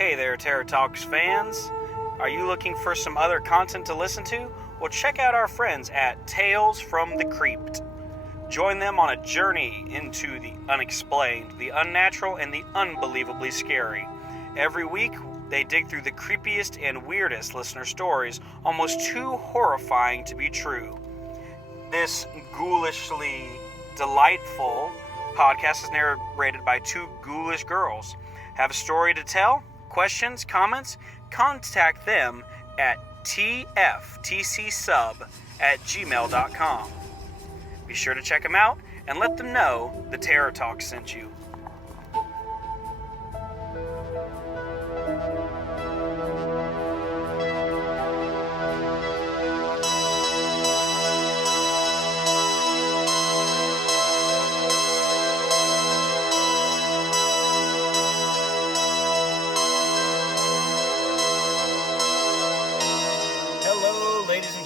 Hey there, Terror Talks fans. Are you looking for some other content to listen to? Well, check out our friends at Tales from the Crypt. Join them on a journey into the unexplained, the unnatural, and the unbelievably scary. Every week, they dig through the creepiest and weirdest listener stories, almost too horrifying to be true. This ghoulishly delightful podcast is narrated by two ghoulish girls. Have a story to tell? Questions? Comments? Contact them at tftcsub@gmail.com. Be sure to check them out and let them know the Terror Talk sent you.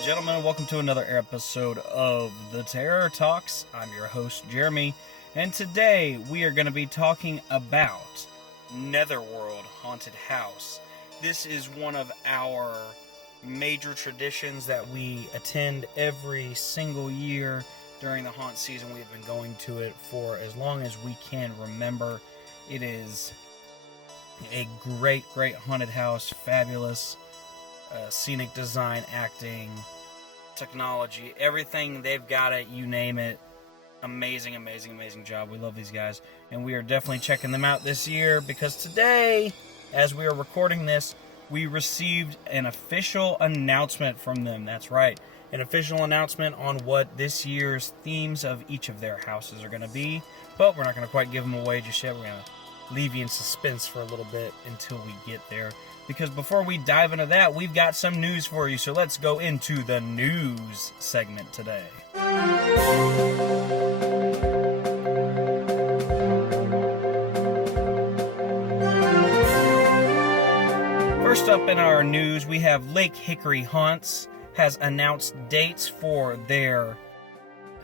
Gentlemen, welcome to another episode of the Terror Talks. I'm your host, Jeremy, and today we are going to be talking about Netherworld Haunted House. This is one of our major traditions that we attend every single year during the haunt season. We've been going to it for as long as we can remember. It is a great haunted house, fabulous scenic design, acting, technology, everything. They've got it, you name it. Amazing job. We love these guys, and we are definitely checking them out this year because today, as we are recording this, we received an official announcement from them. That's right, an official announcement on what this year's themes of each of their houses are going to be, but we're not going to quite give them away just yet. We're going to leave you in suspense for a little bit until we get there. Because before we dive into that, we've got some news for you. So let's go into the news segment today. First up in our news, we have Lake Hickory Haunts has announced dates for their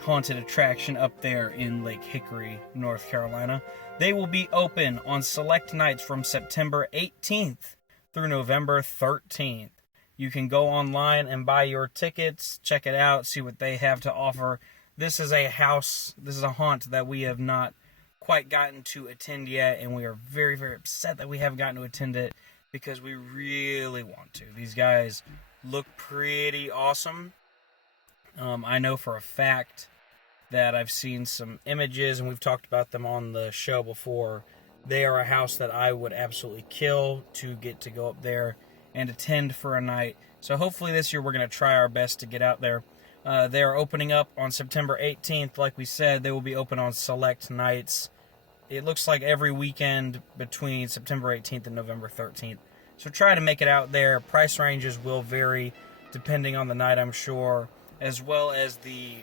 haunted attraction up there in Lake Hickory, North Carolina. They will be open on select nights from September 18th through November 13th. You can go online and buy your tickets, check it out, see what they have to offer. This is a haunt that we have not quite gotten to attend yet, and we are very upset that we haven't gotten to attend it because we really want to. These guys look pretty awesome. I know for a fact that I've seen some images, and we've talked about them on the show before. They are a house that I would absolutely kill to get to go up there and attend for a night. So hopefully this year we're going to try our best to get out there. They are opening up on September 18th. Like we said, they will be open on select nights. It looks like every weekend between September 18th and November 13th. So try to make it out there. Price ranges will vary depending on the night, I'm sure, as well as the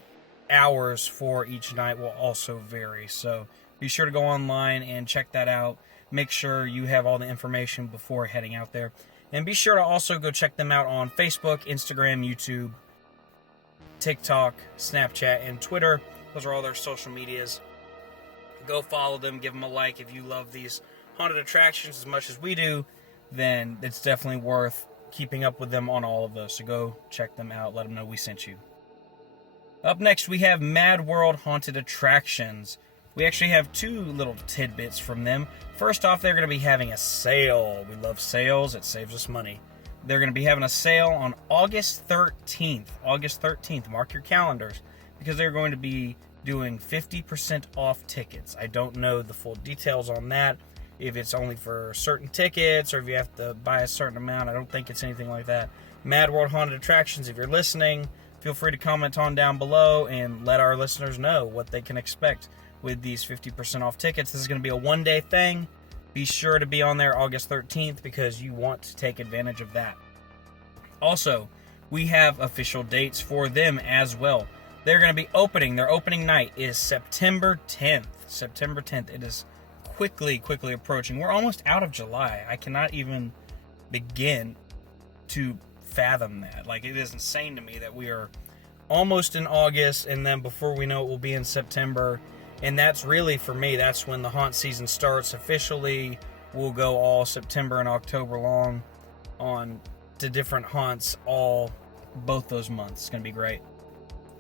hours for each night will also vary. So be sure to go online and check that out. Make sure you have all the information before heading out there. And be sure to also go check them out on Facebook, Instagram, YouTube, TikTok, Snapchat, and Twitter. Those are all their social medias. Go follow them. Give them a like. If you love these haunted attractions as much as we do, then it's definitely worth keeping up with them on all of those. So go check them out. Let them know we sent you. Up next, we have Mad World Haunted Attractions. We actually have two little tidbits from them. First off, they're going to be having a sale. We love sales. It saves us money. They're going to be having a sale on August 13th. August 13th. Mark your calendars. Because they're going to be doing 50% off tickets. I don't know the full details on that. If it's only for certain tickets or if you have to buy a certain amount. I don't think it's anything like that. Mad World Haunted Attractions, if you're listening, feel free to comment on down below and let our listeners know what they can expect with these 50% off tickets. This is going to be a one-day thing. Be sure to be on there August 13th because you want to take advantage of that. Also, we have official dates for them as well. They're going to be opening. Their opening night is September 10th. September 10th. It is quickly approaching. We're almost out of July. I cannot even begin to fathom that. Like, it is insane to me that we are almost in August, and then before we know it, we'll be in September. And that's really, for me, that's when the haunt season starts officially We'll go all September and October long on to different haunts both those months. It's going to be great.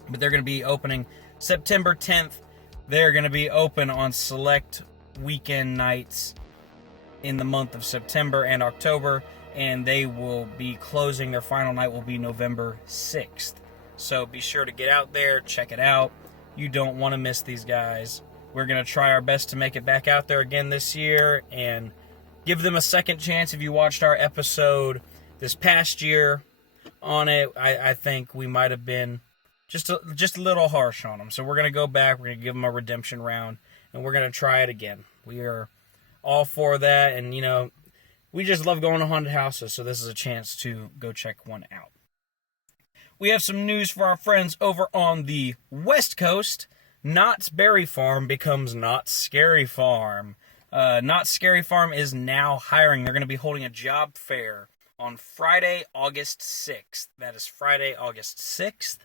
But they're going to be opening September 10th. They're going to be open on select weekend nights in the month of September and October, and they will be closing. Their final night will be November 6th. So be sure to get out there, check it out. You don't want to miss these guys. We're going to try our best to make it back out there again this year and give them a second chance. If you watched our episode this past year on it, I think we might have been just a little harsh on them. So we're going to go back, we're going to give them a redemption round, and we're going to try it again. We are all for that, and we just love going to haunted houses, so this is a chance to go check one out. We have some news for our friends over on the West Coast. Knott's Berry Farm becomes Knott's Scary Farm. Knott's Scary Farm is now hiring. They're going to be holding a job fair on Friday, August 6th. That is Friday, August 6th.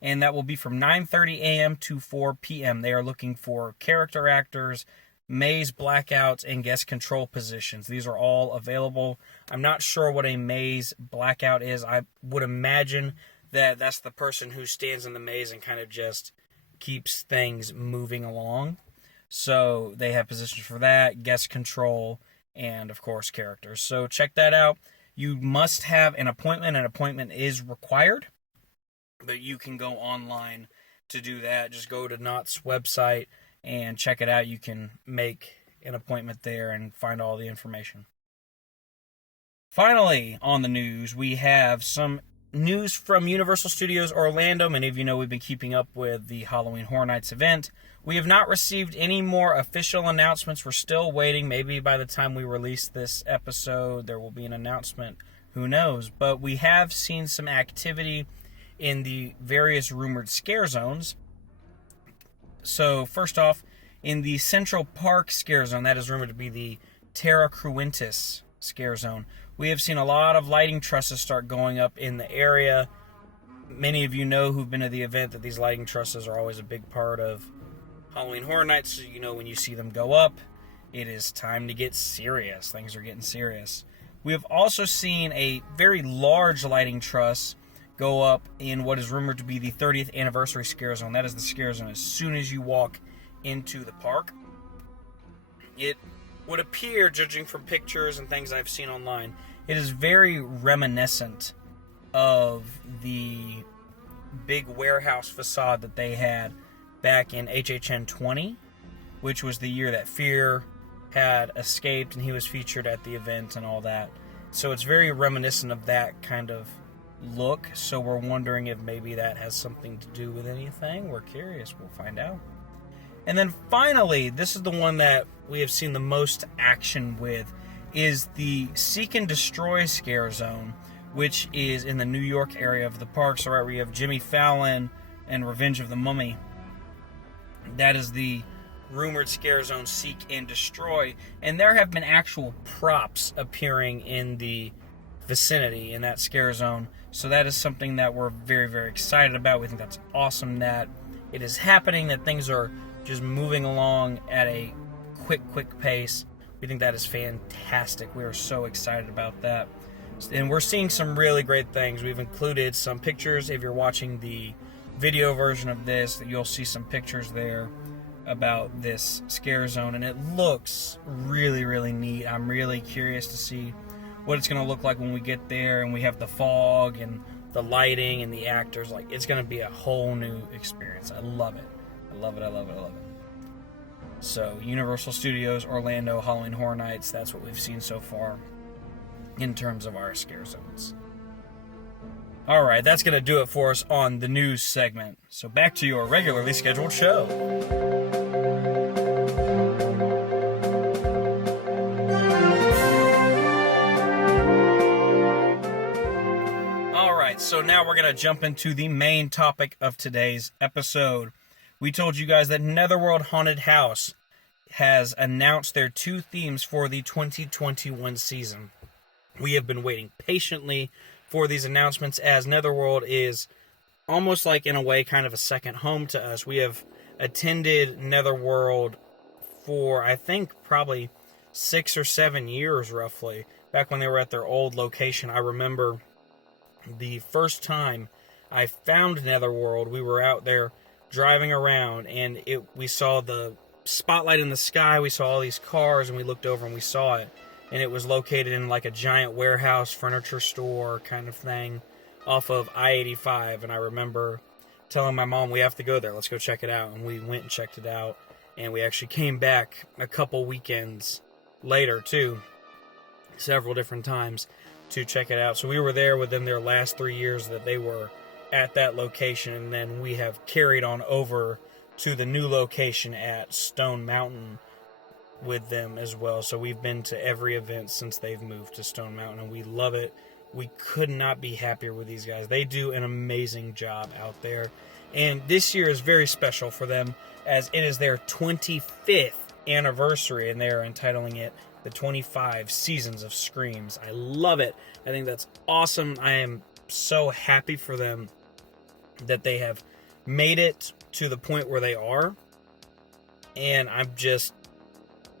And that will be from 9:30 a.m. to 4 p.m. They are looking for character actors, maze blackouts, and guest control positions. These are all available. I'm not sure what a maze blackout is. I would imagine that that's the person who stands in the maze and kind of just keeps things moving along. So they have positions for that, guest control, and of course characters. So check that out. You must have an appointment. An appointment is required, but you can go online to do that. Just go to Knott's website and check it out. You can make an appointment there and find all the information. Finally, on the news, we have some news from Universal Studios Orlando. Many of you know we've been keeping up with the Halloween Horror Nights event. We have not received any more official announcements. We're still waiting. Maybe by the time we release this episode, there will be an announcement. Who knows? But we have seen some activity in the various rumored scare zones. So first off, in the Central Park scare zone, that is rumored to be the Terra Cruentis scare zone, we have seen a lot of lighting trusses start going up in the area. Many of you know who've been to the event that these lighting trusses are always a big part of Halloween Horror Nights. So when you see them go up, it is time to get serious. Things are getting serious. We have also seen a very large lighting truss go up in what is rumored to be the 30th anniversary scare zone. That is the scare zone as soon as you walk into the park. It would appear, judging from pictures and things I've seen online, it is very reminiscent of the big warehouse facade that they had back in HHN 20, which was the year that Fear had escaped and he was featured at the event and all that. So it's very reminiscent of that kind of look. So we're wondering if maybe that has something to do with anything. We're curious. We'll find out. And then finally, this is the one that we have seen the most action with, is the Seek and Destroy scare zone, which is in the New York area of the park. So right where you have Jimmy Fallon and Revenge of the Mummy. That is the rumored scare zone, Seek and Destroy. And there have been actual props appearing in the vicinity in that scare zone. So that is something that we're very, very excited about. We think that's awesome that it is happening, that things are just moving along at a quick pace. We think that is fantastic. We are so excited about that. And we're seeing some really great things. We've included some pictures. If you're watching the video version of this, you'll see some pictures there about this scare zone. And it looks really, really neat. I'm really curious to see what it's going to look like when we get there and we have the fog and the lighting and the actors. Like, it's going to be a whole new experience. I love it. I love it. So, Universal Studios Orlando Halloween Horror Nights, that's what we've seen so far in terms of our scare zones. Alright, that's going to do it for us on the news segment. So back to your regularly scheduled show. Alright, so now we're going to jump into the main topic of today's episode. We told you guys that Netherworld Haunted House has announced their 2 themes for the 2021 season. We have been waiting patiently for these announcements, as Netherworld is almost like, in a way, kind of a second home to us. We have attended Netherworld for, I think, probably 6 or 7 years roughly, back when they were at their old location. I remember the first time I found Netherworld, we were out there driving around, and we saw the spotlight in the sky, we saw all these cars, and we looked over and we saw it, and it was located in like a giant warehouse, furniture store kind of thing, off of I-85, and I remember telling my mom, we have to go there, let's go check it out, and we went and checked it out, and we actually came back a couple weekends later too, several different times, to check it out. So we were there within their last 3 years that they were at that location, and then we have carried on over to the new location at Stone Mountain with them as well. So we've been to every event since they've moved to Stone Mountain, and we love it. We could not be happier with these guys. They do an amazing job out there, and this year is very special for them as it is their 25th anniversary, and they are entitling it the 25 Seasons of Screams. I love it. I think that's awesome. I am so happy for them that they have made it to the point where they are, and I'm just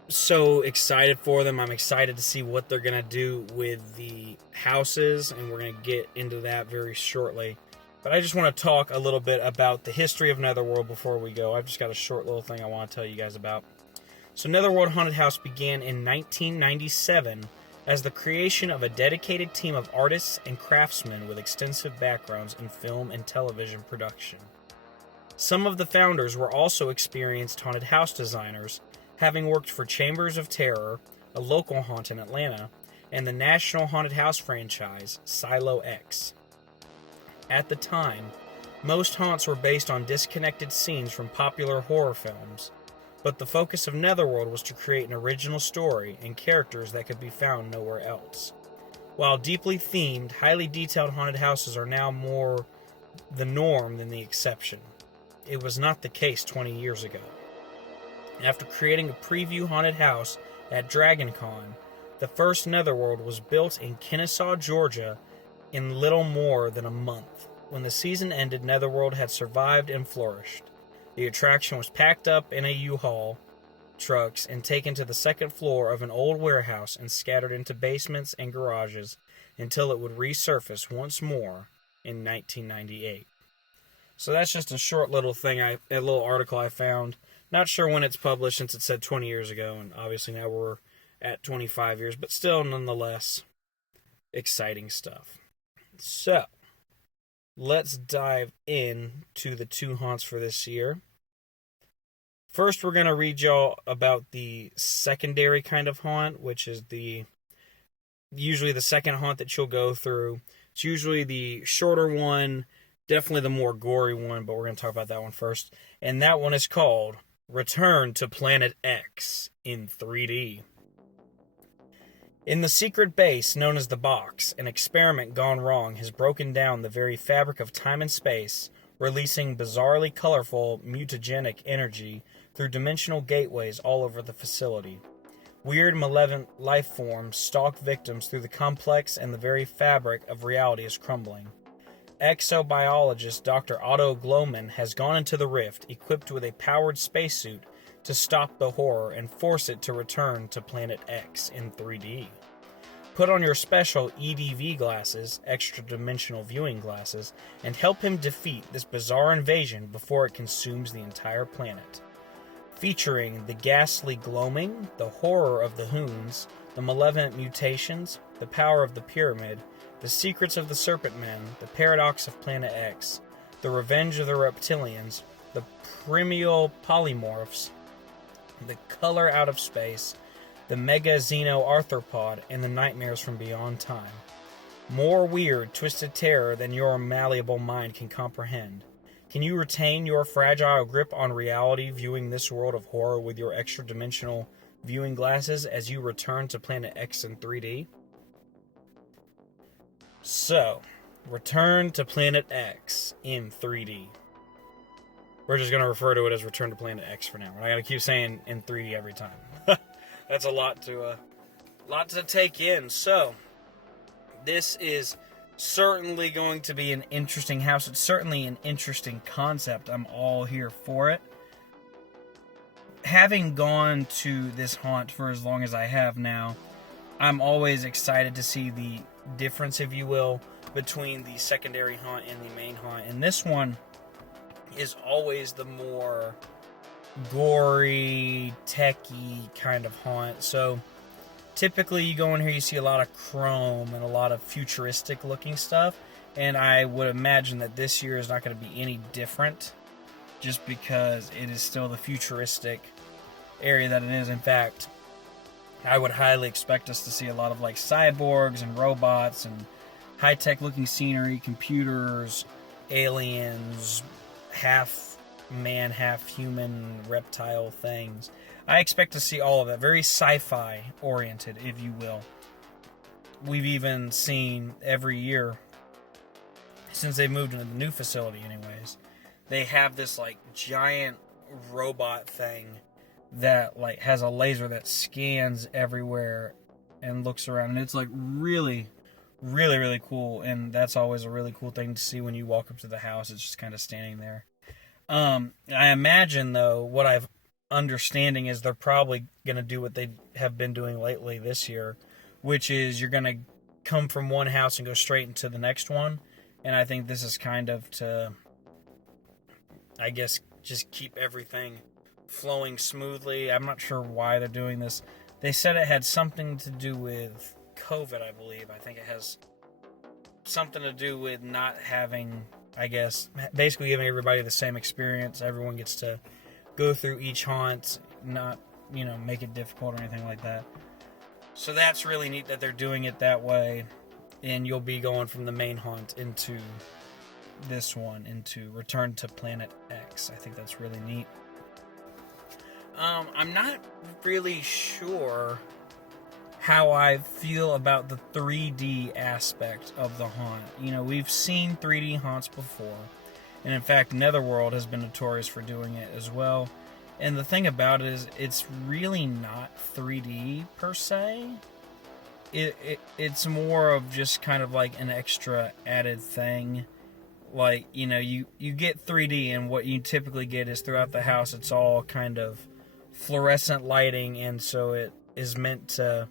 so excited for them. I'm excited to see what they're going to do with the houses, and we're going to get into that very shortly. But I just want to talk a little bit about the history of Netherworld before we go. I've just got a short little thing I want to tell you guys about. So Netherworld Haunted House began in 1997 as the creation of a dedicated team of artists and craftsmen with extensive backgrounds in film and television production. Some of the founders were also experienced haunted house designers, having worked for Chambers of Terror, a local haunt in Atlanta, and the national haunted house franchise, Silo X. At the time, most haunts were based on disconnected scenes from popular horror films, but the focus of Netherworld was to create an original story and characters that could be found nowhere else. While deeply themed, highly detailed haunted houses are now more the norm than the exception. It was not the case 20 years ago. After creating a preview haunted house at DragonCon, the first Netherworld was built in Kennesaw, Georgia in little more than a month. When the season ended, Netherworld had survived and flourished. The attraction was packed up in a U-Haul trucks and taken to the second floor of an old warehouse and scattered into basements and garages until it would resurface once more in 1998. So that's just a short little thing, a little article I found. Not sure when it's published since it said 20 years ago, and obviously now we're at 25 years, but still nonetheless exciting stuff. So let's dive in to the two haunts for this year. First, we're going to read y'all about the secondary kind of haunt, which is usually the second haunt that you'll go through. It's usually the shorter one, definitely the more gory one, but we're going to talk about that one first. And that one is called Return to Planet X in 3D. In the secret base known as the Box, an experiment gone wrong has broken down the very fabric of time and space, releasing bizarrely colorful, mutagenic energy through dimensional gateways all over the facility. Weird, malevolent life forms stalk victims through the complex, and the very fabric of reality is crumbling. Exobiologist Dr. Otto Glowman has gone into the rift, equipped with a powered spacesuit, to stop the horror and force it to return to Planet X in 3D. Put on your special EDV glasses, extra-dimensional viewing glasses, and help him defeat this bizarre invasion before it consumes the entire planet. Featuring the ghastly gloaming, the horror of the Hoons, the malevolent mutations, the power of the pyramid, the secrets of the Serpent Men, the paradox of Planet X, the revenge of the reptilians, the primordial polymorphs, the color out of space, the mega xeno arthropod, and the nightmares from beyond time. More weird, twisted terror than your malleable mind can comprehend. Can you retain your fragile grip on reality, viewing this world of horror with your extra-dimensional viewing glasses as you return to Planet X in 3D? So, Return to Planet X in 3D. We're just going to refer to it as Return to Planet X for now. I got to keep saying in 3D every time. That's a lot to take in. So, this is certainly going to be an interesting house. It's certainly an interesting concept. I'm all here for it. having gone to this haunt for as long as I have now, I'm always excited to see the difference, if you will, between the secondary haunt and the main haunt. And this one is always the more gory, techy kind of haunt. So typically you go in here, you see a lot of chrome and a lot of futuristic looking stuff. And I would imagine that this year is not going to be any different, just because it is still the futuristic area that it is. In fact, I would highly expect us to see a lot of like cyborgs and robots and high-tech looking scenery, computers, aliens, half man, half human, reptile things. I expect to see all of that. Very sci-fi oriented, if you will. We've even seen every year, since they've moved into the new facility anyways, they have this like giant robot thing that like has a laser that scans everywhere and looks around, and it's like really, really, really cool. And that's always a really cool thing to see when you walk up to the house. It's just kind of standing there. I imagine though, what I've understanding is they're probably going to do what they have been doing lately this year, which is you're going to come from one house and go straight into the next one. And I think this is kind of to, I guess, just keep everything flowing smoothly. I'm not sure why they're doing this. They said it had something to do with COVID, I believe. I think it has something to do with not having, I guess, basically giving everybody the same experience. Everyone gets to go through each haunt, not, make it difficult or anything like that. So that's really neat that they're doing it that way. And you'll be going from the main haunt into this one, into Return to Planet X. I think that's really neat. I'm not really sure how I feel about the 3D aspect of the haunt. We've seen 3D haunts before. And in fact, Netherworld has been notorious for doing it as well. And the thing about it is, it's really not 3D per se. It's more of just kind of like an extra added thing. Like, you get 3D, and what you typically get is throughout the house, it's all kind of fluorescent lighting, and so it is meant to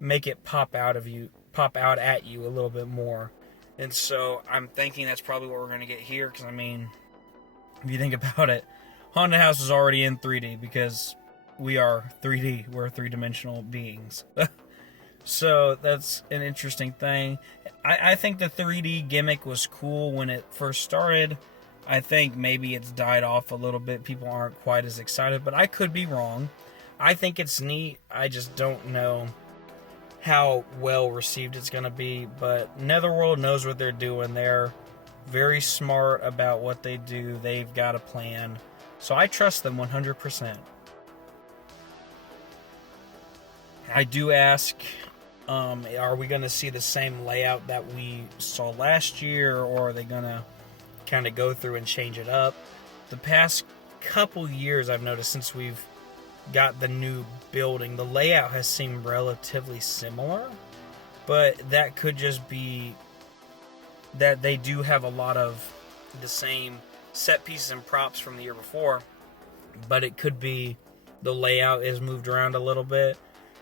make it pop out at you a little bit more. And so I'm thinking that's probably what we're going to get here, because if you think about it, Haunted House is already in 3D because we are 3D. We're three-dimensional beings. So that's an interesting thing. I think the 3D gimmick was cool when it first started. I think maybe it's died off a little bit. People aren't quite as excited, but I could be wrong. I think it's neat. I just don't know how well received it's going to be. But Netherworld knows what they're doing. They're very smart about what they do. They've got a plan. So I trust them 100%. I do ask, are we going to see the same layout that we saw last year, or are they going to kind of go through and change it up? The past couple years, I've noticed, since we've got the new building, the layout has seemed relatively similar, but that could just be that they do have a lot of the same set pieces and props from the year before, but it could be the layout is moved around a little bit.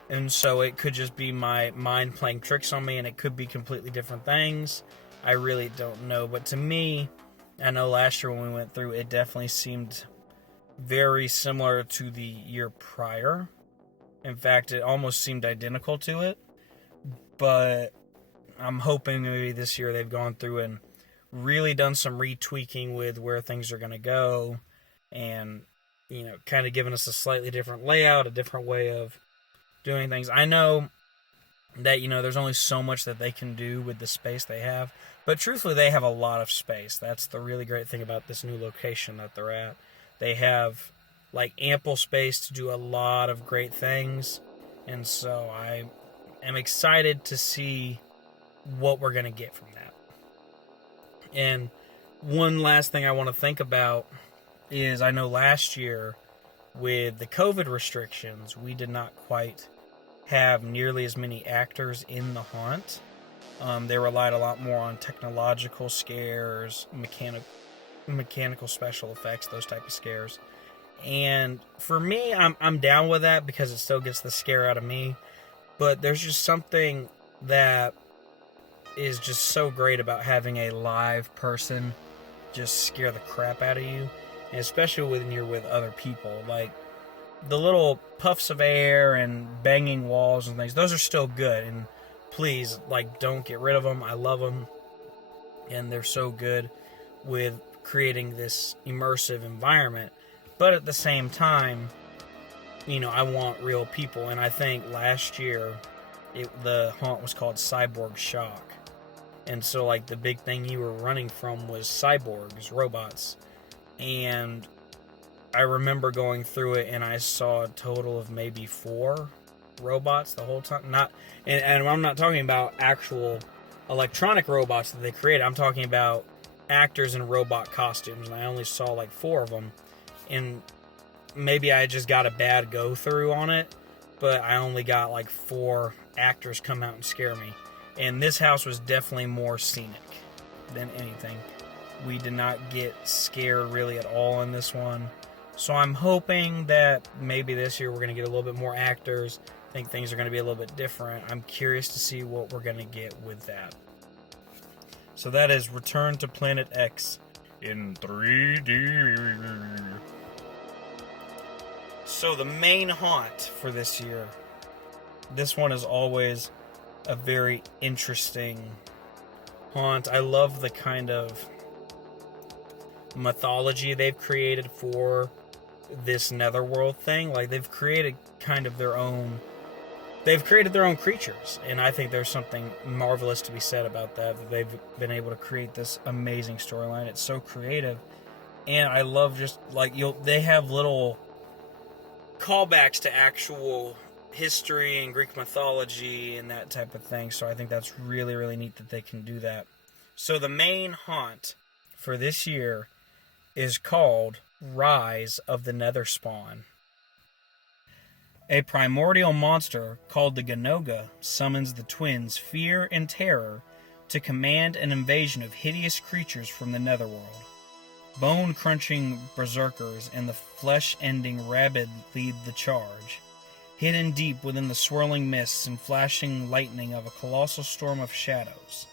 And so it could just be my mind playing tricks on me, and it could be completely different things. I really don't know. But to me, I know last year when we went through, it definitely seemed very similar to the year prior. In fact, it almost seemed identical to it. But I'm hoping maybe this year they've gone through and really done some retweaking with where things are going to go. And, kind of giving us a slightly different layout, a different way of doing things. I know that, there's only so much that they can do with the space they have, but truthfully, they have a lot of space. That's the really great thing about this new location that they're at. They have, ample space to do a lot of great things, and so I am excited to see what we're going to get from that. And one last thing I want to think about is, I know last year, with the COVID restrictions, we did not quite have nearly as many actors in the haunt. They relied a lot more on technological scares, mechanical special effects, those type of scares. And for me, I'm down with that because it still gets the scare out of me. But there's just something that is just so great about having a live person just scare the crap out of you, and especially when you're with other people. Like, the little puffs of air and banging walls and things, those are still good, and please, like, don't get rid of them. I love them, and they're so good with creating this immersive environment. But at the same time, you know, I want real people, and I think last year the haunt was called Cyborg Shock. And so, like, the big thing you were running from was cyborgs, robots. And I remember going through it, and I saw a total of maybe 4 robots the whole time. And I'm not talking about actual electronic robots that they created. I'm talking about actors in robot costumes, and I only saw like 4 of them. And maybe I just got a bad go-through on it, but I only got like 4 actors come out and scare me. And this house was definitely more scenic than anything. We did not get scared really at all in this one. So I'm hoping that maybe this year we're going to get a little bit more actors. I think things are going to be a little bit different. I'm curious to see what we're going to get with that. So that is Return to Planet X in 3D. So the main haunt for this year. This one is always a very interesting haunt. I love the kind of mythology they've created for this Netherworld thing. Like, they've created kind of their own... They've created their own creatures, and I think there's something marvelous to be said about that they've been able to create this amazing storyline. It's so creative, and I love just, like, they have little callbacks to actual history and Greek mythology and that type of thing, so I think that's really, really neat that they can do that. So the main haunt for this year is called Rise of the Netherspawn. A primordial monster called the Ganoga summons the twins Fear and Terror to command an invasion of hideous creatures from the Netherworld. Bone-crunching Berserkers and the flesh-ending Rabid lead the charge. Hidden deep within the swirling mists and flashing lightning of a colossal storm of shadows.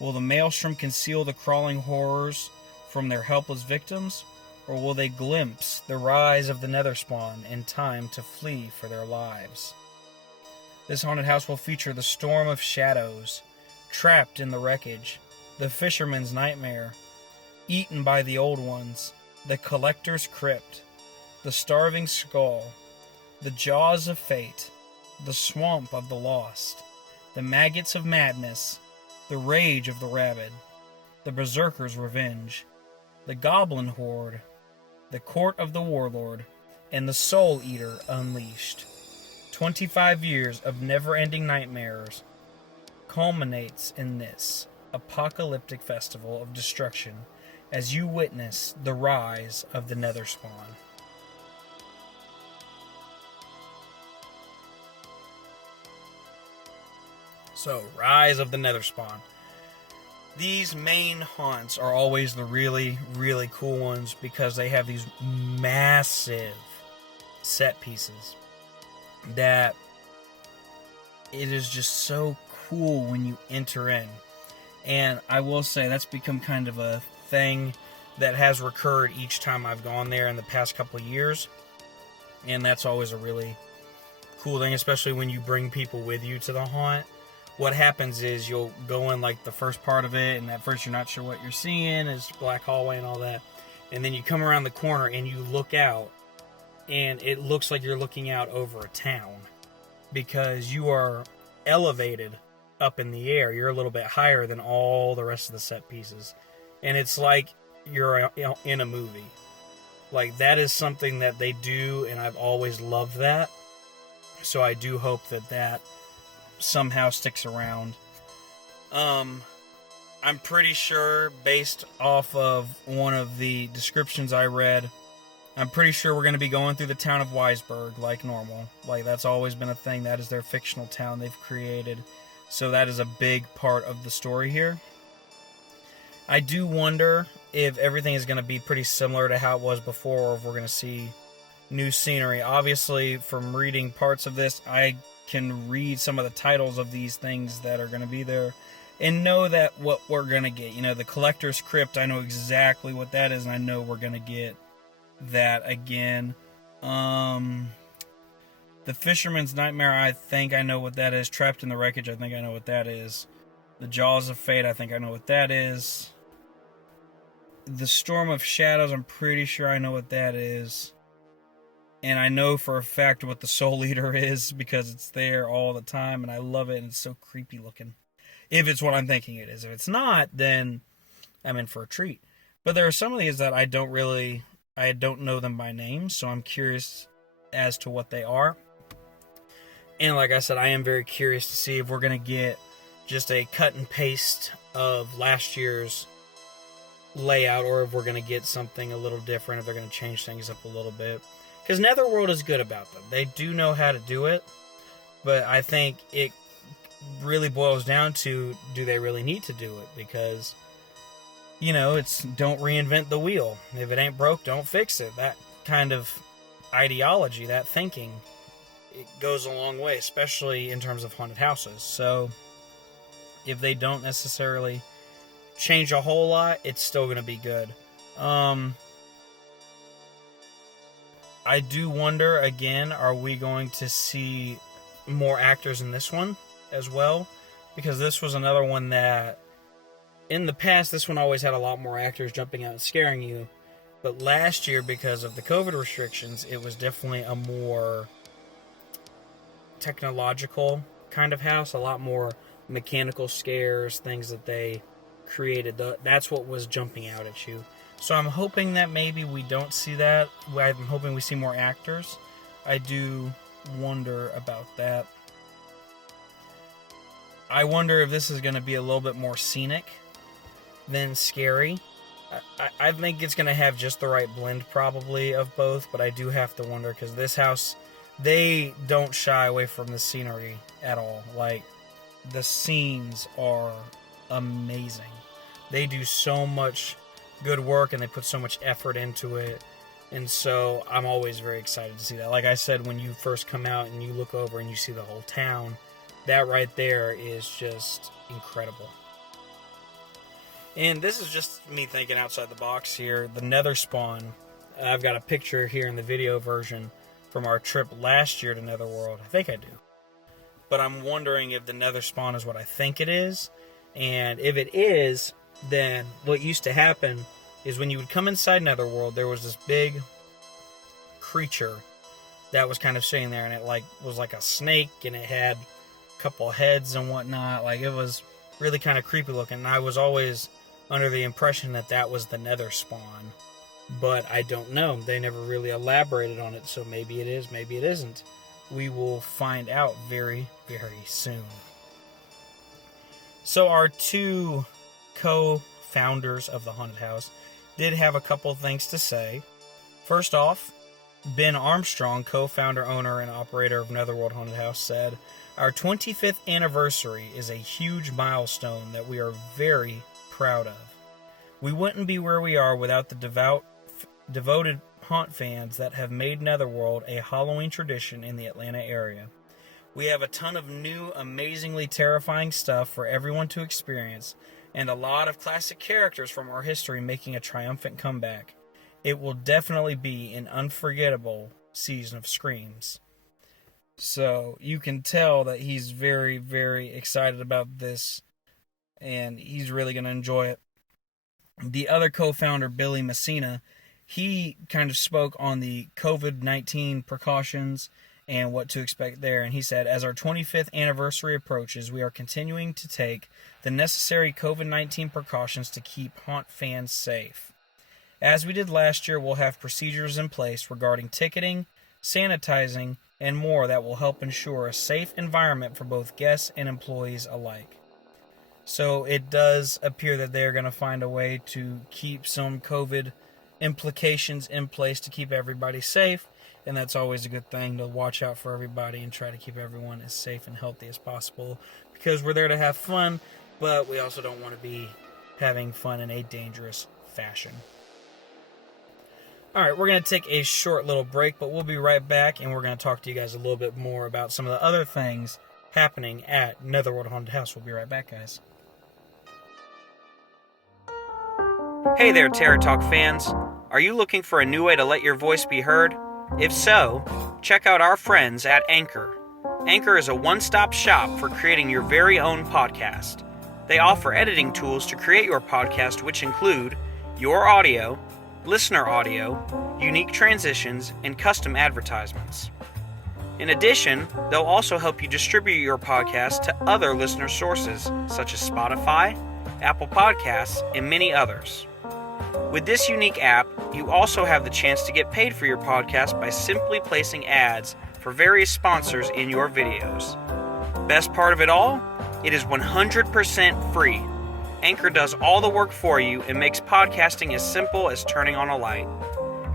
Will the maelstrom conceal the crawling horrors from their helpless victims, or will they glimpse the rise of the Netherspawn in time to flee for their lives? This haunted house will feature the storm of shadows, trapped in the wreckage, the fisherman's nightmare, eaten by the old ones, the collector's crypt, the starving skull, the jaws of fate, the swamp of the lost, the maggots of madness, the rage of the rabid, the berserker's revenge, the goblin horde, the court of the warlord, and the soul eater unleashed. 25 years of never-ending nightmares culminates in this apocalyptic festival of destruction as you witness the rise of the Netherspawn. So, Rise of the Netherspawn. These main haunts are always the really, really cool ones because they have these massive set pieces that it is just so cool when you enter in. And I will say that's become kind of a thing that has recurred each time I've gone there in the past couple of years. And that's always a really cool thing, especially when you bring people with you to the haunt. What happens is you'll go in like the first part of it, and at first you're not sure what you're seeing. It's black hallway and all that. And then you come around the corner and you look out, and it looks like you're looking out over a town because you are elevated up in the air. You're a little bit higher than all the rest of the set pieces. And it's like you're in a movie. Like, that is something that they do, and I've always loved that. So I do hope that that somehow sticks around. I'm pretty sure, based off of one of the descriptions I read, I'm pretty sure we're going to be going through the town of Weisberg like normal. Like, that's always been a thing. That is their fictional town they've created. So that is a big part of the story here. I do wonder if everything is going to be pretty similar to how it was before, or if we're going to see new scenery. Obviously, from reading parts of this, I can read some of the titles of these things that are going to be there and know that what we're going to get. You know, the Collector's Crypt, I know exactly what that is, and I know we're going to get that again. The Fisherman's Nightmare, I think I know what that is. Trapped in the Wreckage, I think I know what that is. The Jaws of Fate, I think I know what that is. The Storm of Shadows, I'm pretty sure I know what that is. And I know for a fact what the Soul Eater is because it's there all the time and I love it and it's so creepy looking. If it's what I'm thinking it is. If it's not, then I'm in for a treat. But there are some of these that I don't know them by name, so I'm curious as to what they are. And like I said, I am very curious to see if we're going to get just a cut and paste of last year's layout or if we're going to get something a little different, if they're going to change things up a little bit. Because Netherworld is good about them. They do know how to do it, but I think it really boils down to, do they really need to do it? Because, you know, it's don't reinvent the wheel. If it ain't broke, don't fix it. That kind of ideology, that thinking, it goes a long way, especially in terms of haunted houses. So if they don't necessarily change a whole lot, it's still going to be good. I do wonder, again, are we going to see more actors in this one as well? Because this was another one that, in the past, this one always had a lot more actors jumping out and scaring you. But last year, because of the COVID restrictions, it was definitely a more technological kind of house, a lot more mechanical scares, things that they created. That's what was jumping out at you. So I'm hoping that maybe we don't see that. I'm hoping we see more actors. I do wonder about that. I wonder if this is going to be a little bit more scenic than scary. I think it's going to have just the right blend probably of both, but I do have to wonder because this house, they don't shy away from the scenery at all. Like, the scenes are amazing. They do so much good work and they put so much effort into it, and so I'm always very excited to see that. Like I said, when you first come out and you look over and you see the whole town, that right there is just incredible. And this is just me thinking outside the box here. The Netherspawn, I've got a picture here in the video version from our trip last year to Netherworld. I think I do, but I'm wondering if the Netherspawn is what I think it is, and if it is, then what used to happen is when you would come inside Netherworld, there was this big creature that was kind of sitting there, and it was like a snake, and it had a couple heads and whatnot. Like, it was really kind of creepy looking. And I was always under the impression that that was the Netherspawn, but I don't know. They never really elaborated on it, so maybe it is, maybe it isn't. We will find out very, very soon. So our two co-founders of the haunted house did have a couple things to say. First off, Ben Armstrong, co-founder, owner, and operator of Netherworld Haunted House, said, "Our 25th anniversary is a huge milestone that we are very proud of. We wouldn't be where we are without the devoted haunt fans that have made Netherworld a Halloween tradition in the Atlanta area. We have a ton of new, amazingly terrifying stuff for everyone to experience, and a lot of classic characters from our history making a triumphant comeback. It will definitely be an unforgettable season of screams." So you can tell that he's very, very excited about this, and he's really going to enjoy it. The other co-founder, Billy Messina, he kind of spoke on the COVID-19 precautions and what to expect there. And he said, "As our 25th anniversary approaches, we are continuing to take the necessary COVID-19 precautions to keep haunt fans safe. As we did last year, we'll have procedures in place regarding ticketing, sanitizing, and more that will help ensure a safe environment for both guests and employees alike." So it does appear that they're going to find a way to keep some COVID implications in place to keep everybody safe. And that's always a good thing, to watch out for everybody and try to keep everyone as safe and healthy as possible. Because we're there to have fun, but we also don't want to be having fun in a dangerous fashion. Alright, we're going to take a short little break, but we'll be right back, and we're going to talk to you guys a little bit more about some of the other things happening at Netherworld Haunted House. We'll be right back, guys. Hey there, Terror Talk fans. Are you looking for a new way to let your voice be heard? If so, check out our friends at Anchor. Anchor is a one-stop shop for creating your very own podcast. They offer editing tools to create your podcast, which include your audio, listener audio, unique transitions, and custom advertisements. In addition, they'll also help you distribute your podcast to other listener sources, such as Spotify, Apple Podcasts, and many others. With this unique app, you also have the chance to get paid for your podcast by simply placing ads for various sponsors in your videos. Best part of it all? It is 100% free. Anchor does all the work for you and makes podcasting as simple as turning on a light.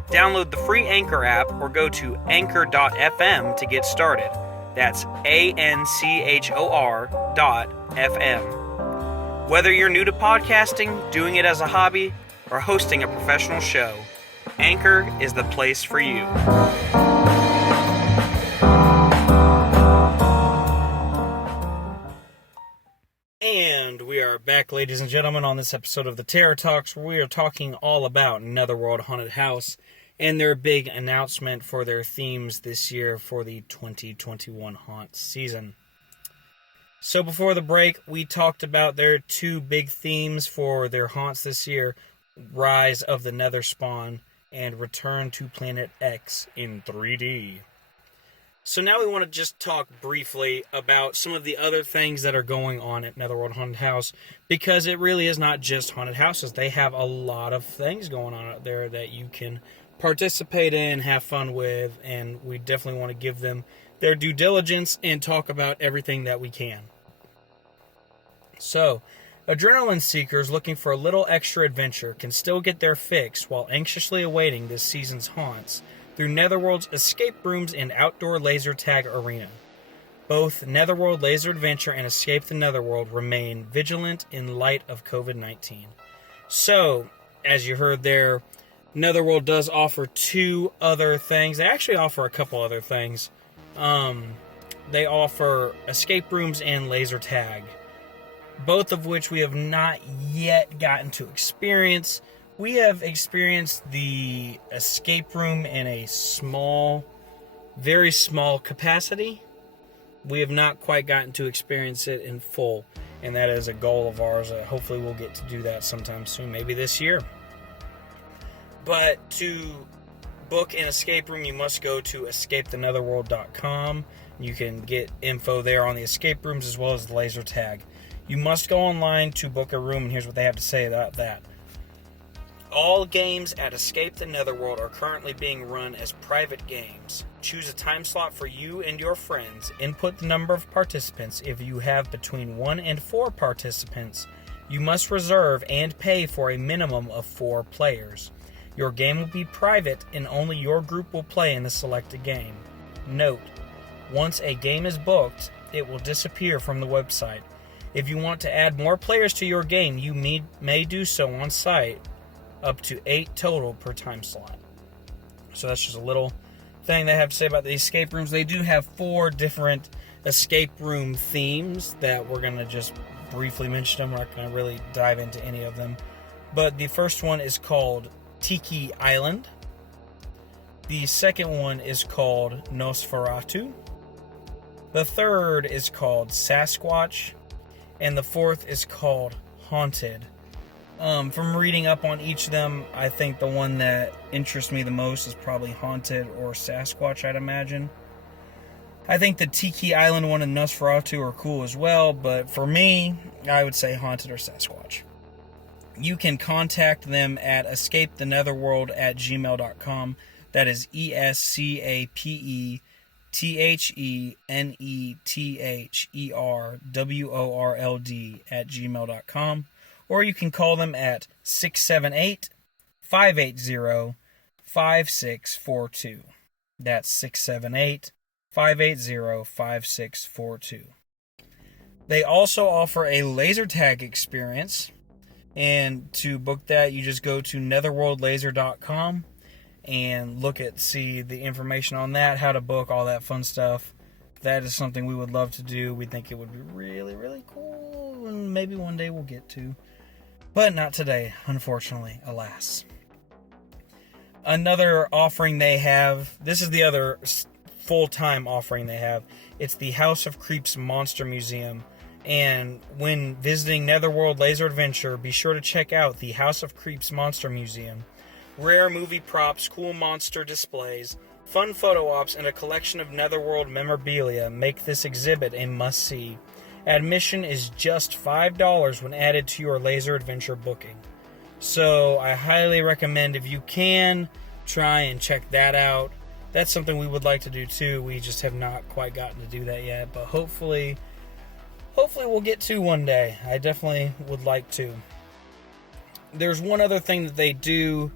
Download the free Anchor app or go to anchor.fm to get started. That's ANCHOR.FM. Whether you're new to podcasting, doing it as a hobby, or hosting a professional show, Anchor is the place for you. And we are back, ladies and gentlemen, on this episode of the Terror Talks, where we are talking all about Netherworld Haunted House and their big announcement for their themes this year for the 2021 haunt season. So before the break, we talked about their two big themes for their haunts this year: Rise of the Netherspawn and Return to Planet X in 3D. So now we want to just talk briefly about some of the other things that are going on at Netherworld Haunted House, because it really is not just haunted houses. They have a lot of things going on out there that you can participate in, have fun with, and we definitely want to give them their due diligence and talk about everything that we can. So, adrenaline seekers looking for a little extra adventure can still get their fix while anxiously awaiting this season's haunts through Netherworld's escape rooms and outdoor laser tag arena. Both Netherworld Laser Adventure and Escape the Netherworld remain vigilant in light of COVID-19. So, as you heard there, Netherworld does offer two other things. They actually offer a couple other things. They offer escape rooms and laser tag, both of which we have not yet gotten to experience. We have experienced the escape room in a small, very small capacity. We have not quite gotten to experience it in full, and that is a goal of ours. Hopefully we'll get to do that sometime soon, maybe this year. But to book an escape room, you must go to escapethenetherworld.com. You can get info there on the escape rooms as well as the laser tag. You must go online to book a room, and here's what they have to say about that. All games at Escape the Netherworld are currently being run as private games. Choose a time slot for you and your friends. Input the number of participants. If you have between 1 and 4 participants, you must reserve and pay for a minimum of 4 players. Your game will be private and only your group will play in the selected game. Note, once a game is booked, it will disappear from the website. If you want to add more players to your game, you may do so on site, up to 8 total per time slot. So that's just a little thing they have to say about the escape rooms. They do have 4 different escape room themes that we're going to just briefly mention them. We're not going to really dive into any of them. But the first one is called Tiki Island. The second one is called Nosferatu. The third is called Sasquatch. And the fourth is called Haunted. From reading up on each of them, I think the one that interests me the most is probably Haunted or Sasquatch, I'd imagine. I think the Tiki Island one and Nosferatu are cool as well, but for me, I would say Haunted or Sasquatch. You can contact them at escapethenetherworld@gmail.com. That is escapethenetherworld@gmail.com. Or you can call them at 678-580-5642. That's 678-580-5642. They also offer a laser tag experience. And to book that, you just go to netherworldlaser.com and see the information on that, how to book, all that fun stuff. That is something we would love to do. We think it would be really, really cool, and maybe one day we'll get to. But not today, unfortunately, alas. Another offering they have, this is the other full-time offering they have. It's the House of Creeps Monster Museum. And when visiting Netherworld Laser Adventure, be sure to check out the House of Creeps Monster Museum. Rare movie props, cool monster displays, fun photo ops, and a collection of Netherworld memorabilia make this exhibit a must-see. Admission is just $5 when added to your Laser Adventure booking. So I highly recommend, if you can, try and check that out. That's something we would like to do too. We just have not quite gotten to do that yet, but hopefully we'll get to one day. I definitely would like to. There's one other thing that they do,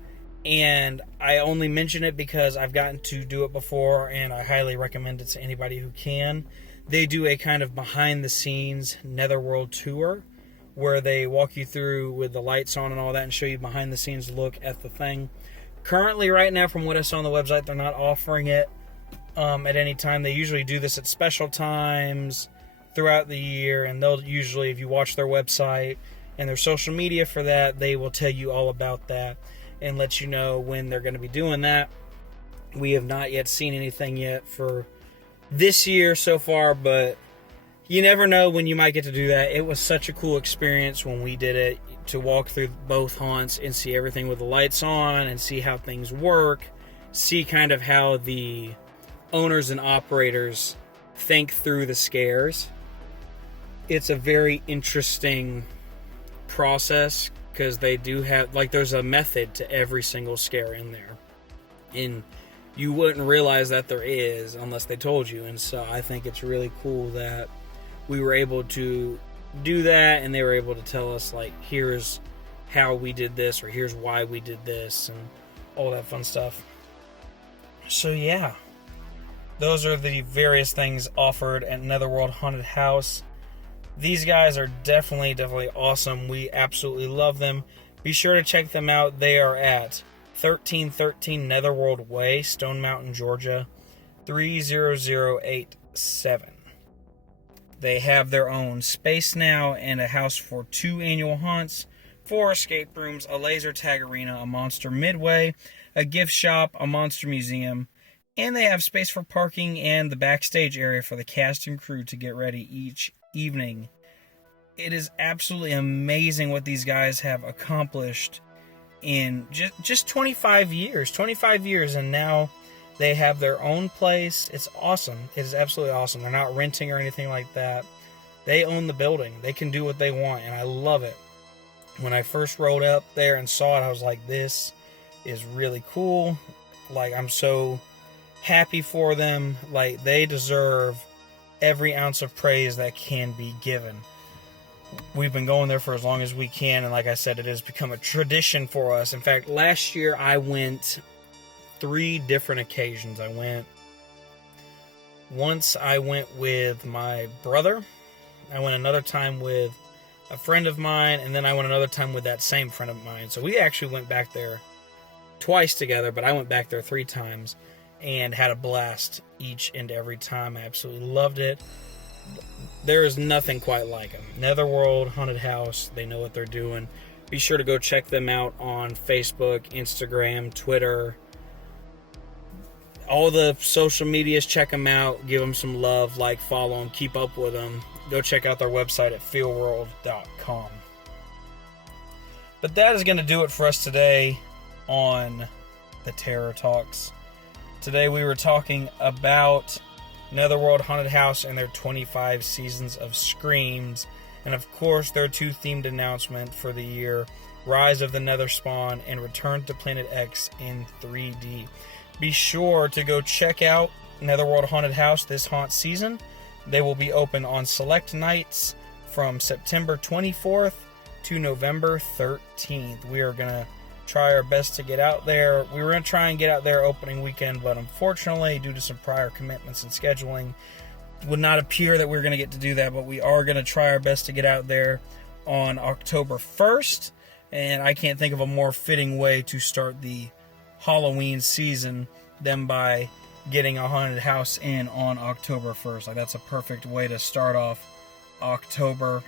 and I only mention it because I've gotten to do it before, and I highly recommend it to anybody who can. They do a kind of behind-the-scenes Netherworld tour, where they walk you through with the lights on and all that, and show you behind-the-scenes look at the thing. Currently, right now, from what I saw on the website, they're not offering it at any time. They usually do this at special times throughout the year, and they'll usually, if you watch their website and their social media for that, they will tell you all about that and let you know when they're going to be doing that. We have not yet seen anything yet for this year so far, but you never know when you might get to do that. It was such a cool experience when we did it, to walk through both haunts and see everything with the lights on and see how things work, see kind of how the owners and operators think through the scares. It's a very interesting process, because they do have, like, there's a method to every single scare in there, and you wouldn't realize that there is unless they told you. And so I think it's really cool that we were able to do that, and they were able to tell us, like, here's how we did this, or here's why we did this, and all that fun stuff. So yeah, those are the various things offered at Netherworld Haunted House. These guys are definitely awesome. We absolutely love them. Be sure to check them out. They are at 1313 Netherworld Way, Stone Mountain, Georgia, 30087. They have their own space now, and a house for 2 annual haunts, 4 escape rooms, a laser tag arena, a monster midway, a gift shop, a monster museum, and they have space for parking and the backstage area for the cast and crew to get ready each evening. It is absolutely amazing what these guys have accomplished in just 25 years, and now they have their own place. It's awesome. It is absolutely awesome. They're not renting or anything like that. They own the building. They can do what they want, and I love it. When I first rode up there and saw it, I was like, this is really cool. Like, I'm so happy for them. Like, they deserve every ounce of praise that can be given. We've been going there for as long as we can, and like I said, it has become a tradition for us. In fact, last year I went 3 different occasions. Once I went with my brother, I went another time with a friend of mine, and then I went another time with that same friend of mine. So we actually went back there twice together, but I went back there 3 times and had a blast each and every time. I absolutely loved it. There is nothing quite like them. Netherworld Haunted House, they know what they're doing. Be sure to go check them out on Facebook, Instagram, Twitter, all the social medias. Check them out, give them some love, like, follow them, keep up with them. Go check out their website at feelworld.com. But that is going to do it for us today on the Terror Talks. Today we were talking about Netherworld Haunted House and their 25 seasons of Screams, and of course their 2 themed announcements for the year, Rise of the Netherspawn and Return to Planet X in 3D. Be sure to go check out Netherworld Haunted House this haunt season. They will be open on select nights from September 24th to November 13th. We are going to try our best to get out there. We were going to try and get out there opening weekend, but unfortunately, due to some prior commitments and scheduling, it would not appear that we're going to get to do that, but we are going to try our best to get out there on October 1st, and I can't think of a more fitting way to start the Halloween season than by getting a haunted house in on October 1st. Like, that's a perfect way to start off October.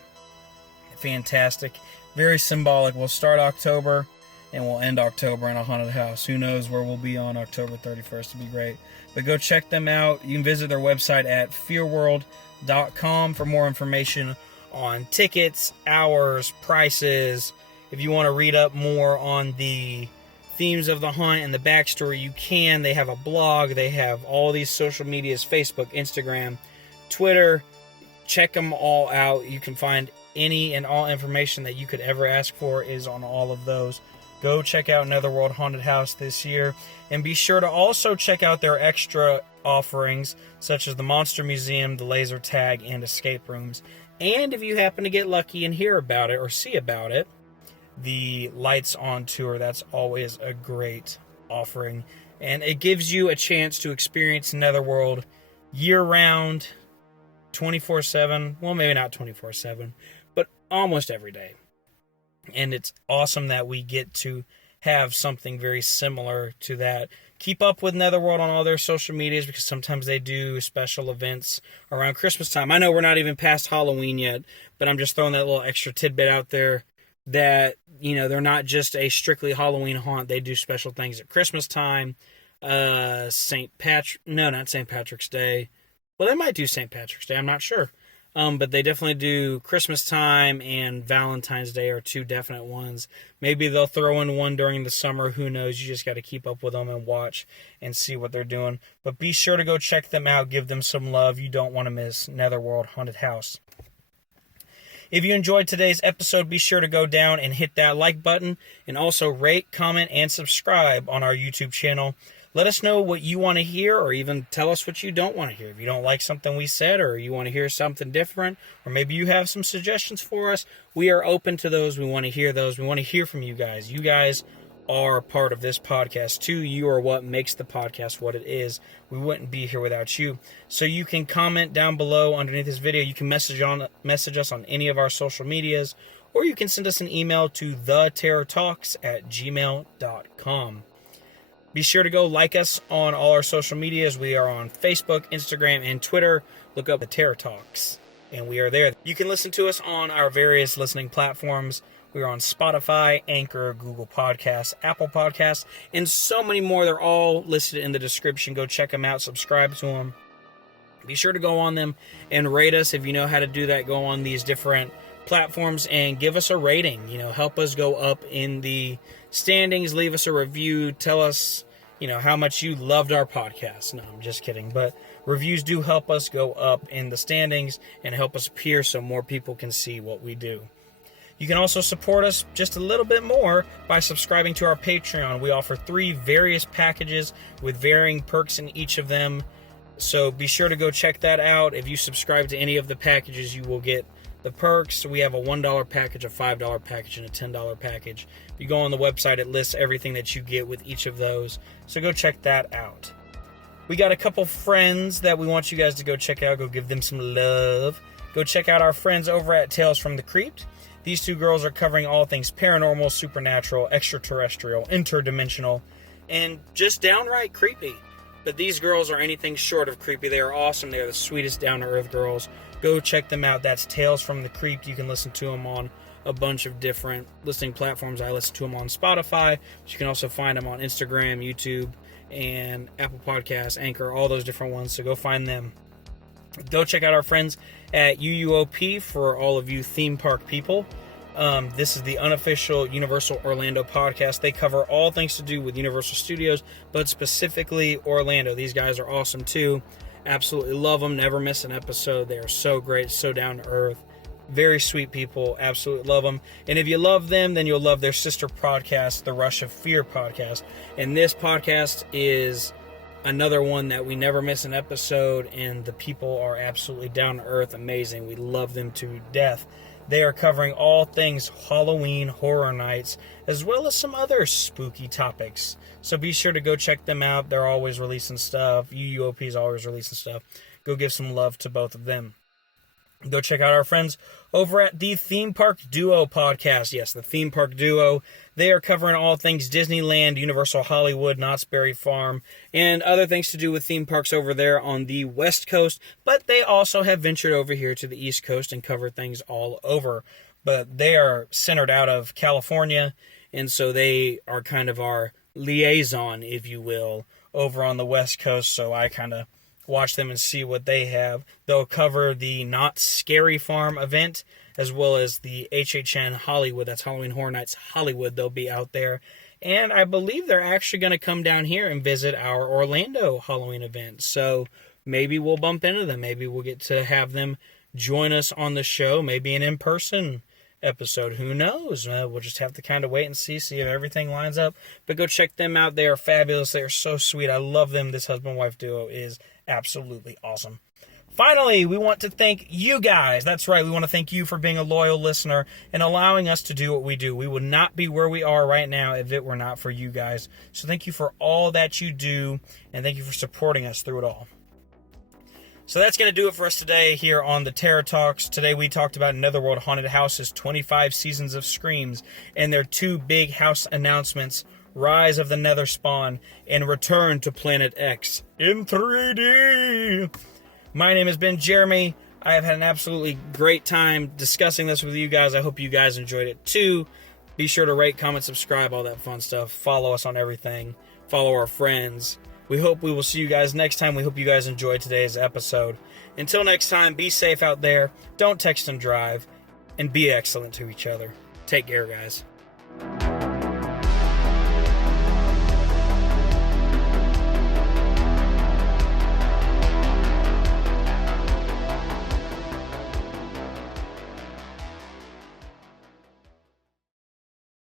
Fantastic. Very symbolic. We'll start October and we'll end October in a haunted house. Who knows where we'll be on October 31st. It'll be great. But go check them out. You can visit their website at fearworld.com for more information on tickets, hours, prices. If you want to read up more on the themes of the hunt and the backstory, you can. They have a blog. They have all these social medias, Facebook, Instagram, Twitter. Check them all out. You can find any and all information that you could ever ask for is on all of those. Go check out Netherworld Haunted House this year. And be sure to also check out their extra offerings, such as the Monster Museum, the laser tag, and escape rooms. And if you happen to get lucky and hear about it or see about it, the Lights on Tour. That's always a great offering. And it gives you a chance to experience Netherworld year-round, 24/7. Well, maybe not 24/7, but almost every day. And it's awesome that we get to have something very similar to that. Keep up with Netherworld on all their social medias, because sometimes they do special events around Christmas time. I know we're not even past Halloween yet, but I'm just throwing that little extra tidbit out there that, you know, they're not just a strictly Halloween haunt. They do special things at Christmas time, not St. Patrick's Day. Well, they might do St. Patrick's Day, I'm not sure. But they definitely do Christmas time, and Valentine's Day are two definite ones. Maybe they'll throw in one during the summer. Who knows? You just got to keep up with them and watch and see what they're doing. But be sure to go check them out. Give them some love. You don't want to miss Netherworld Haunted House. If you enjoyed today's episode, be sure to go down and hit that like button, and also rate, comment, and subscribe on our YouTube channel. Let us know what you want to hear, or even tell us what you don't want to hear. If you don't like something we said, or you want to hear something different, or maybe you have some suggestions for us, we are open to those. We want to hear those. We want to hear from you guys. You guys are part of this podcast too. You are what makes the podcast what it is. We wouldn't be here without you. So you can comment down below underneath this video. You can message us on any of our social medias, or you can send us an email to theterrortalks@gmail.com. Be sure to go like us on all our social medias. We are on Facebook, Instagram, and Twitter. Look up The Terror Talks, and we are there. You can listen to us on our various listening platforms. We are on Spotify, Anchor, Google Podcasts, Apple Podcasts, and so many more. They're all listed in the description. Go check them out. Subscribe to them. Be sure to go on them and rate us. If you know how to do that, go on these different platforms and give us a rating. You know, help us go up in the standings. Leave us a review. Tell us, you know, how much you loved our podcast. No, I'm just kidding. But reviews do help us go up in the standings and help us appear so more people can see what we do. You can also support us just a little bit more by subscribing to our Patreon. We offer 3 various packages with varying perks in each of them. So be sure to go check that out. If you subscribe to any of the packages, you will get the perks. We have a $1 package, a $5 package, and a $10 package. If you go on the website, it lists everything that you get with each of those. So go check that out. We got a couple friends that we want you guys to go check out. Go give them some love. Go check out our friends over at Tales from the Crypt. These 2 girls are covering all things paranormal, supernatural, extraterrestrial, interdimensional, and just downright creepy. But these girls are anything short of creepy. They are awesome. They are the sweetest down-to-earth girls. Go check them out. That's Tales from the Crypt. You can listen to them on a bunch of different listening platforms. I listen to them on Spotify, but you can also find them on Instagram, YouTube, and Apple Podcasts, Anchor, all those different ones. So go find them. Go check out our friends at UUOP for all of you theme park people. This is the unofficial Universal Orlando podcast. They cover all things to do with Universal Studios, but specifically Orlando. These guys are awesome too. Absolutely love them. Never miss an episode. They are so great, so down to earth. Very sweet people. Absolutely love them. And if you love them, then you'll love their sister podcast, the Rush of Fear podcast. And this podcast is another one that we never miss an episode, and the people are absolutely down to earth, amazing. We love them to death. They are covering all things Halloween, Horror Nights, as well as some other spooky topics. So be sure to go check them out. They're always releasing stuff. UUOP is always releasing stuff. Go give some love to both of them. Go check out our friends over at the Theme Park Duo podcast. Yes, the Theme Park Duo. They are covering all things Disneyland, Universal Hollywood, Knott's Berry Farm, and other things to do with theme parks over there on the West Coast. But they also have ventured over here to the East Coast and cover things all over. But they are centered out of California, and so they are kind of our liaison, if you will, over on the West Coast. So I kind of watch them and see what they have. They'll cover the Not Scary Farm event, as well as the HHN Hollywood. That's Halloween Horror Nights Hollywood. They'll be out there. And I believe they're actually going to come down here and visit our Orlando Halloween event. So maybe we'll bump into them. Maybe we'll get to have them join us on the show. Maybe an in-person episode. Who knows? We'll just have to kind of wait and see if everything lines up. But go check them out. They are fabulous. They are so sweet. I love them. This husband-wife duo is absolutely awesome. Finally, we want to thank you guys. That's right. We want to thank you for being a loyal listener and allowing us to do what we do. We would not be where we are right now if it were not for you guys. So thank you for all that you do, and thank you for supporting us through it all. So that's going to do it for us today here on the Terror Talks. Today we talked about Netherworld Haunted House's 25 Seasons of Screams and their 2 big house announcements, Rise of the Netherspawn and Return to Planet X in 3D. My name has been Jeremy. I have had an absolutely great time discussing this with you guys. I hope you guys enjoyed it too. Be sure to rate, comment, subscribe, all that fun stuff. Follow us on everything. Follow our friends. We hope we will see you guys next time. We hope you guys enjoyed today's episode. Until next time, be safe out there. Don't text and drive. And be excellent to each other. Take care, guys.